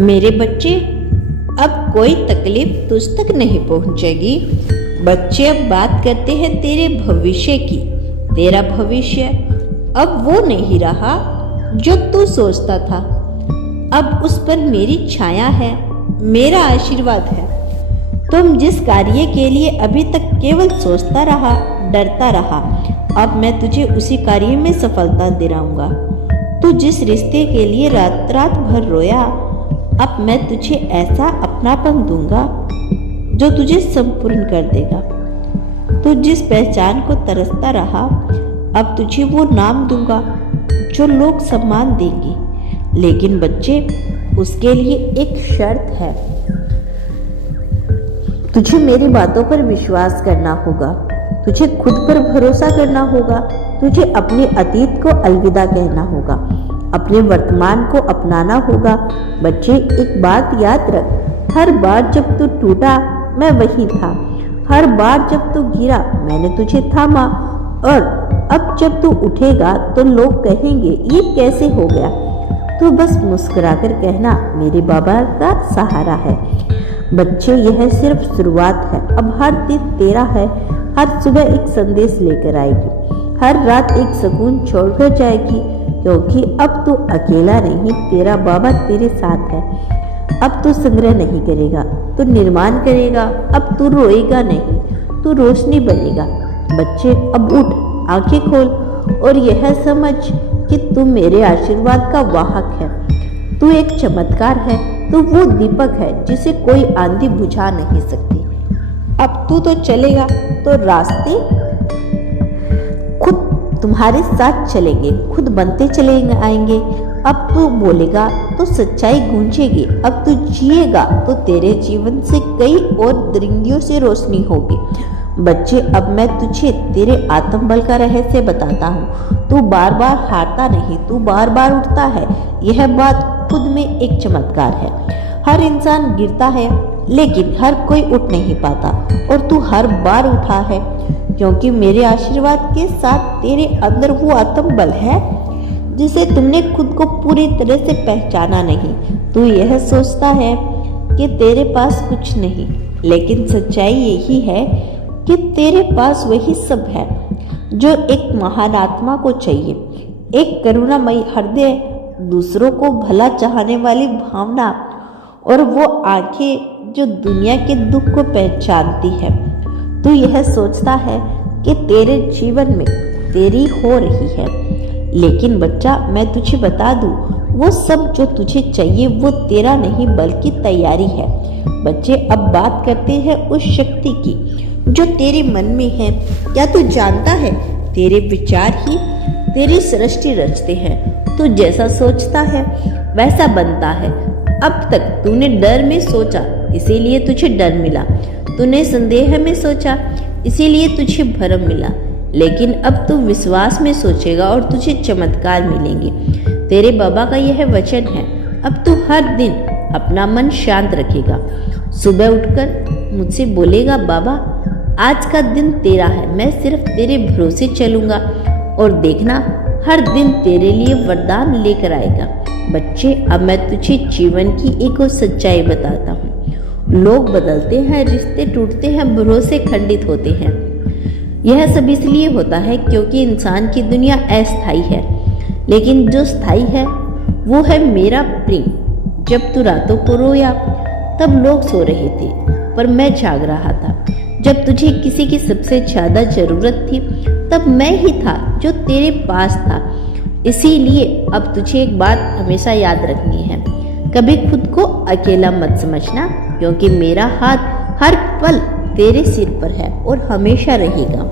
मेरे बच्चे, अब कोई तकलीफ तुझ तक नहीं पहुंचेगी। बच्चे, अब बात करते हैं तेरे भविष्य की। तेरा भविष्य अब वो नहीं रहा जो तू सोचता था। अब उस पर मेरी छाया है, मेरा आशीर्वाद है। तुम जिस कार्य के लिए अभी तक केवल सोचता रहा, डरता रहा, अब मैं तुझे उसी कार्य में सफलता दिलाऊंगा। तू जिस रिश्ते के लिए रात रात भर रोया, अब मैं तुझे ऐसा अपनापन दूंगा जो तुझे संपूर्ण कर देगा। तू जिस पहचान को तरसता रहा, अब तुझे वो नाम दूंगा जो लोग सम्मान देंगे। लेकिन बच्चे, उसके लिए एक शर्त है। तुझे मेरी बातों पर विश्वास करना होगा, तुझे खुद पर भरोसा करना होगा, तुझे अपने अतीत को अलविदा कहना होगा, अपने वर्तमान को अपनाना होगा। बच्चे, एक बात याद रख, हर बार जब तू टूटा मैं वही था, हर बार जब तू गिरा मैंने तुझे थामा, और अब जब तू उठेगा तो लोग कहेंगे ये कैसे हो गया। तो बस मुस्कुराकर कहना मेरे बाबा का सहारा है। बच्चे, यह सिर्फ शुरुआत है। अब हर दिन तेरा है, हर सुबह एक संदेश लेकर आएगी, हर रात एक सुकून छोड़कर जाएगी, क्योंकि अब तू अकेला नहीं, तेरा बाबा तेरे साथ है। अब तू संग्रह नहीं करेगा, तू निर्माण करेगा। अब तू रोएगा नहीं, तू रोशनी बनेगा। बच्चे, अब उठ, आंखें खोल और यह समझ कि तू मेरे आशीर्वाद का वाहक है। तू एक चमत्कार है, तू वो दीपक है जिसे कोई आंधी बुझा नहीं सकती। अब तू तो चलेगा तो रास्ते खुद तुम्हारे साथ चलेंगे, खुद बनते चले आएंगे। अब तू बोलेगा तो सच्चाई गूंजेगी, अब तू जिएगा तो तेरे जीवन से कई और दरिंदियों से रोशनी होगी। बच्चे, अब मैं तुझे तेरे आत्मबल का रहस्य बताता हूँ। तू बार बार हारता नहीं, तू बार बार उठता है। यह बात खुद में एक चमत्कार है। हर इंसान गिरता है लेकिन हर कोई उठ नहीं पाता, और तू हर बार उठा है क्योंकि मेरे आशीर्वाद के साथ तेरे अंदर वो आत्मबल है जिसे तुमने खुद को पूरी तरह से पहचाना नहीं। तू यह सोचता है कि तेरे पास कुछ नहीं, लेकिन सच्चाई यही है कि तेरे पास वही सब है जो एक महान आत्मा को चाहिए। एक करुणामयी हृदय, दूसरों को भला चाहने वाली भावना, और वो आंखें जो दुनिया के दुख को पहचानती है। तू यह सोचता है कि तेरे जीवन में तेरी हो रही है, लेकिन बच्चा, मैं तुझे बता दूं, वो सब जो तुझे चाहिए वो तेरा नहीं बल्कि तैयारी है। बच्चे, अब बात करते हैं उस शक्ति की जो तेरे मन में है। क्या तू जानता है, तेरे विचार ही तेरी सृष्टि रचते हैं। तू जैसा सोचता है वैसा बनता है। अब तक तूने डर में सोचा, इसीलिए तुझे डर मिला। तूने संदेह में सोचा, इसीलिए तुझे भ्रम मिला। लेकिन अब तू विश्वास में सोचेगा और तुझे चमत्कार मिलेंगे। तेरे बाबा का यह वचन है। अब तू हर दिन अपना मन शांत रखेगा। सुबह उठकर मुझसे बोलेगा, बाबा आज का दिन तेरा है, मैं सिर्फ तेरे भरोसे चलूंगा, और देखना हर दिन तेरे लिए वरदान लेकर आएगा। बच्चे, अब मैं तुझे जीवन की एक और सच्चाई बताता हूँ। लोग बदलते हैं, रिश्ते टूटते हैं, भरोसे खंडित होते हैं। यह सब इसलिए होता है क्योंकि इंसान की दुनिया अस्थायी है, लेकिन जो स्थायी है वो है मेरा प्रेम। जब तू रातों को रोया तब लोग सो रहे थे, पर मैं जाग रहा था। जब तुझे किसी की सबसे ज्यादा जरूरत थी तब मैं ही था जो तेरे पास था। इसीलिए अब तुझे एक बात हमेशा याद रखनी है, कभी खुद को अकेला मत समझना, क्योंकि मेरा हाथ हर पल तेरे सिर पर है और हमेशा रहेगा।